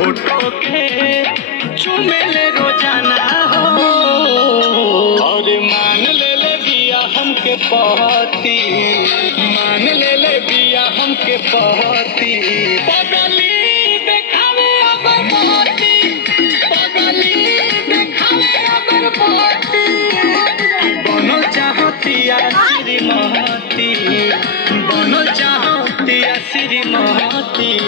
Photo के चुमेले रोजाना हो। और मान ले बिया हमके पहती, मान ले बिया हमके पहती। पगली देखावे अगर पहती, पगली देखावे अगर पहती। बनो चाहतिया श्रीमती, बनो चाहतिया श्रीमती।